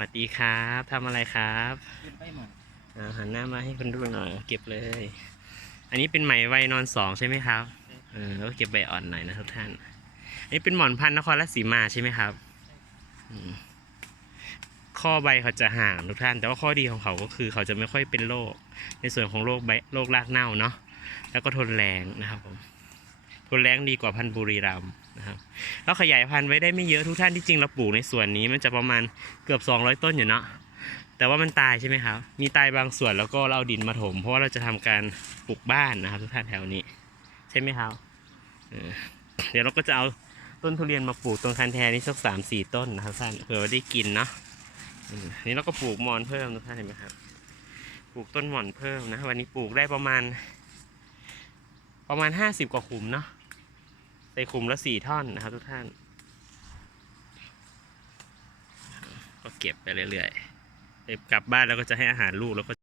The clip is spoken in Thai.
วัสดีครับทำอะไรครับเก็บไปหมดอ่าหันหน้ามาให้คนดูหน่อยเก็บเลย อันนี้เป็นไหมไวนอนสองใช่ไหมครับเออแล้วก็เก็บใบอ่อนหน่อยนะทุกท่าน อันนี้เป็นหมอนพันธุ์นครราชสีมาใช่ไหมครับอืมข้อใบเขาจะห่างทุกท่าน แต่ว่าข้อดีของเขาก็คือเขาจะไม่ค่อยเป็นโรคในส่วนของโรคใบโรครากเน่าเนาะแล้วก็ทนแรงนะครับผมทน แรงดีกว่าพันธุ์บุรีรัมย์นะครับแล้วขยายพันธุ์ไว้ได้ไม่เยอะทุกท่านที่จริงเราปลูกในส่วนนี้มันจะประมาณเกือบ 200 ต้นอยู่เนาะแต่ว่ามันตายใช่ไหมครับ มีตายบางส่วนแล้วก็เราเอาดินมาถม เพราะว่าเราจะทำการปลูกบ้านนะครับ ทุกท่านแถวนี้ ใช่ไหมครับเดี๋ยวเราก็จะเอาต้นทุเรียนมาปลูกตรงคันแทนี้สักสามสี่ต้นนะครับท่านเผื่อว่าได้กินเนาะนนี้เราก็ปลูกมอนเพิ่มทุกท่านเห็นไหมครับ ปลูกต้นหม่อนเพิ่มนะวันนี้ปลูกได้ประมาณ ประมาณห้าสิบกว่าขุมเนาะ ส่คุมละสี่ท่อนนะครับทุกท่าน ก็เก็บไปเรื่อยๆกลับบ้านแล้วก็จะให้อาหารลูกแล้วก็